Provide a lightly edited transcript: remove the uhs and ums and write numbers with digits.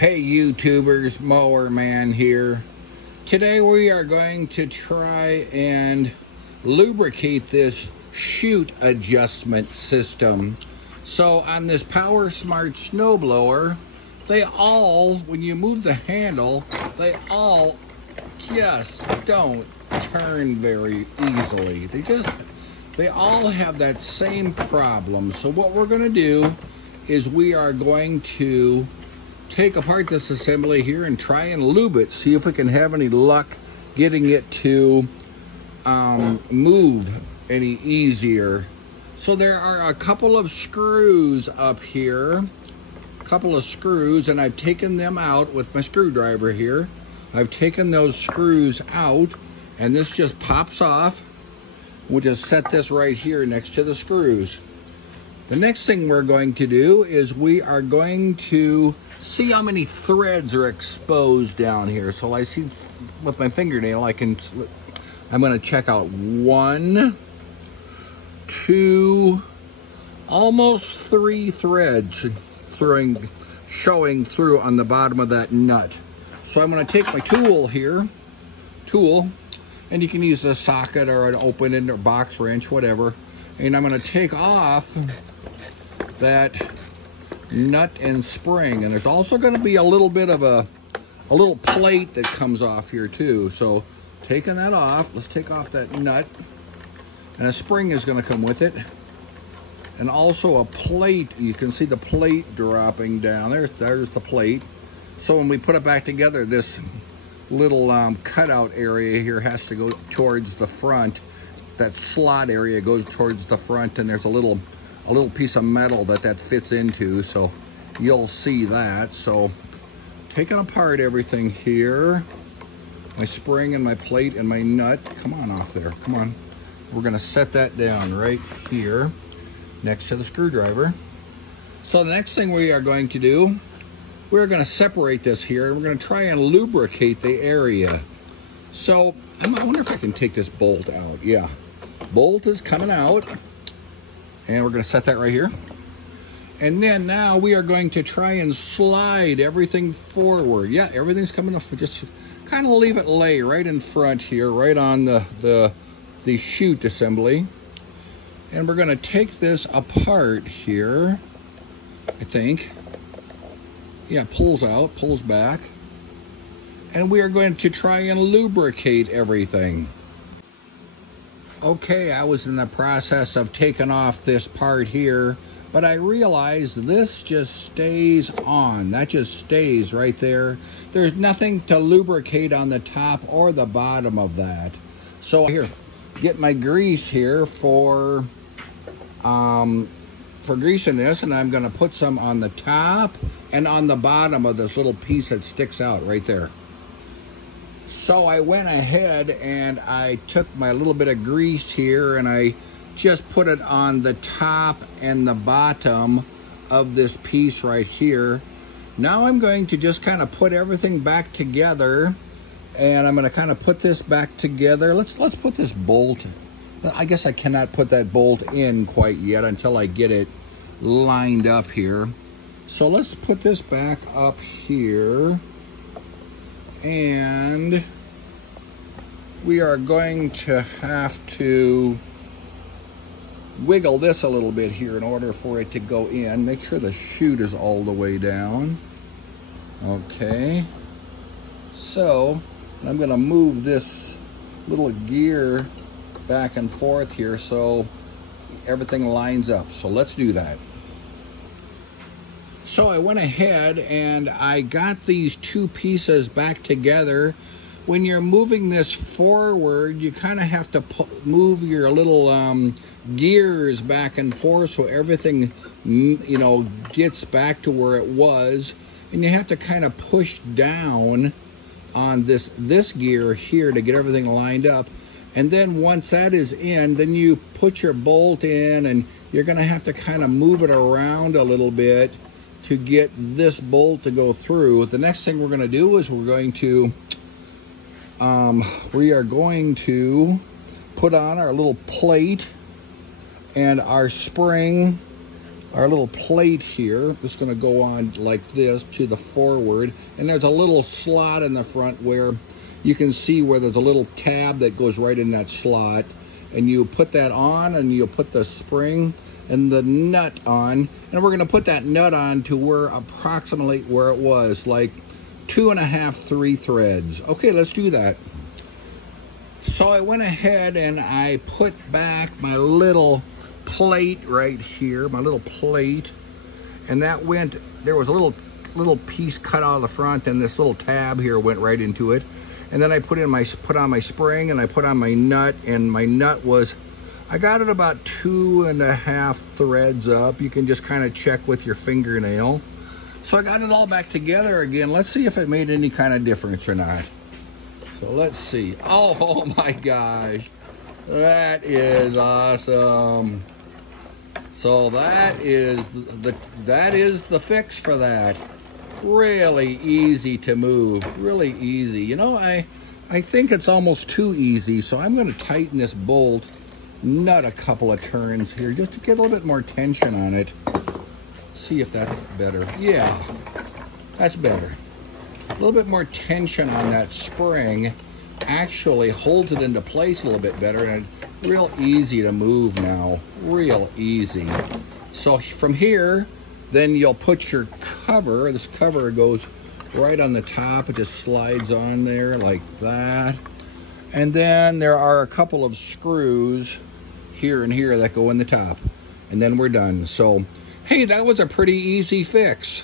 Hey YouTubers, Mower Man here. Today we are going to try and lubricate this chute adjustment system. So on this PowerSmart snowblower, they all, when you move the handle, they all just don't turn very easily. They all have that same problem. So what we're going to do is we are going to take apart this assembly here and try and lube it, see if we can have any luck getting it to move any easier. So there are a couple of screws up here, and I've taken them out with my screwdriver here. I've taken those screws out, and this just pops off. We'll just set this right here next to the screws. The next thing we're going to do is we are going to see how many threads are exposed down here. So I see with my fingernail, I'm going to check out 1, 2, almost 3 threads showing through on the bottom of that nut. So I'm going to take my tool here, and you can use a socket or an open end or box wrench, whatever. And I'm going to take off that nut and spring, and there's also going to be a little bit of a little plate that comes off here too. So taking that off, let's take off that nut, and a spring is going to come with it, and also a plate. You can see the plate dropping down. There's the plate. So when we put it back together, this little cutout area here has to go towards the front. That slot area goes towards the front, and there's a little piece of metal that fits into, so you'll see that. So taking apart everything here, my spring and my plate and my nut, come on off there, come on. We're gonna set that down right here next to the screwdriver. So the next thing we are going to do, we're gonna separate this here, and we're gonna try and lubricate the area. So I wonder if I can take this bolt out. Yeah, bolt is coming out. And we're going to set that right here. And then now we are going to try and slide everything forward. Yeah, everything's coming off. Just kind of leave it lay right in front here, right on the chute assembly. And we're going to take this apart here, I think. Yeah, pulls out, pulls back. And we are going to try and lubricate everything. Okay, I was in the process of taking off this part here, but I realized this just stays on. That just stays right there. There's nothing to lubricate on the top or the bottom of that. So here, get my grease here for greasing this, and I'm gonna put some on the top and on the bottom of this little piece that sticks out right there. So I went ahead and I took my little bit of grease here, and I just put it on the top and the bottom of this piece right here. Now I'm going to just kind of put everything back together, and I'm going to kind of put this back together. Let's put this bolt. I guess I cannot put that bolt in quite yet until I get it lined up here. So let's put this back up here. And we are going to have to wiggle this a little bit here in order for it to go in. Make sure the chute is all the way down. Okay. So I'm going to move this little gear back and forth here so everything lines up. So let's do that. So I went ahead and I got these two pieces back together. When you're moving this forward, you kind of have to move your little gears back and forth so everything, you know, gets back to where it was. And you have to kind of push down on this gear here to get everything lined up. And then once that is in, then you put your bolt in, and you're going to have to kind of move it around a little bit to get this bolt to go through. The next thing we're going to do is we are going to put on our little plate and our spring our little plate here. It's going to go on like this to the forward, and there's a little slot in the front where you can see where there's a little tab that goes right in that slot, and you put that on, and you'll put the spring and the nut on, and we're going to put that nut on to where approximately where it was, like 2.5, 3 threads. Okay, let's do that. So I went ahead and I put back my little plate right here, my little plate, and that went, there was a little piece cut out of the front, and this little tab here went right into it. And then I put on my spring, and I put on my nut, and my nut was, I got it about 2.5 threads up. You can just kind of check with your fingernail. So I got it all back together again. Let's see if it made any kind of difference or not. So let's see. Oh my gosh, that is awesome. So that is the fix for that. Really easy to move, really easy. You know, I think it's almost too easy, so I'm going to tighten this bolt nut a couple of turns here just to get a little bit more tension on it. See if that's better. Yeah, that's better. A little bit more tension on that spring actually holds it into place a little bit better, and it's real easy to move now, real easy. So from here, then you'll put your cover. This cover goes right on the top. It just slides on there like that. And then there are a couple of screws here and here that go in the top, and then we're done. So hey, that was a pretty easy fix.